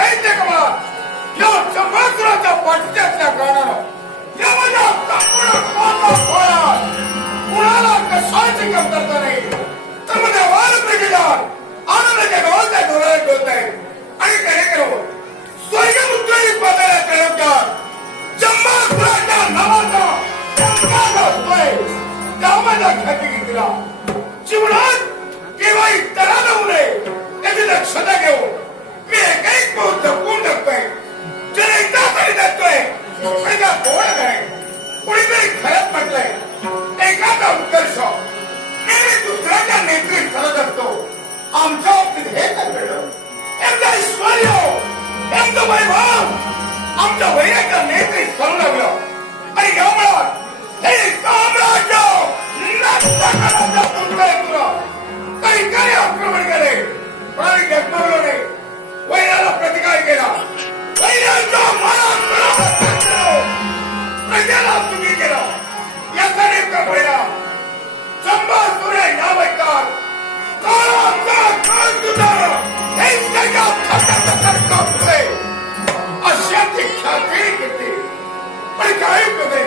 Hey, ख्याती घेतला जीवनात केव्हा इतरा जाऊ नये त्याची दक्षता घेऊ मी एक एक पाऊल जपून टाकतोय जर एकदा तरी जातोय एकदा त्या कोण आहे कोणीतरी खरंच म्हटलंय एखादा उत्कर्ष नेहमी दुसऱ्याच्या नेतृत्व करत अधिकारी आक्रमण केले? प्राणी डगमगले वैराला प्रतिकार केला. वैराचा प्रजेला तुम्ही केला. याचा नेमका पहिला चंबा सुरे नावकार काळा घेते पण काय पुढे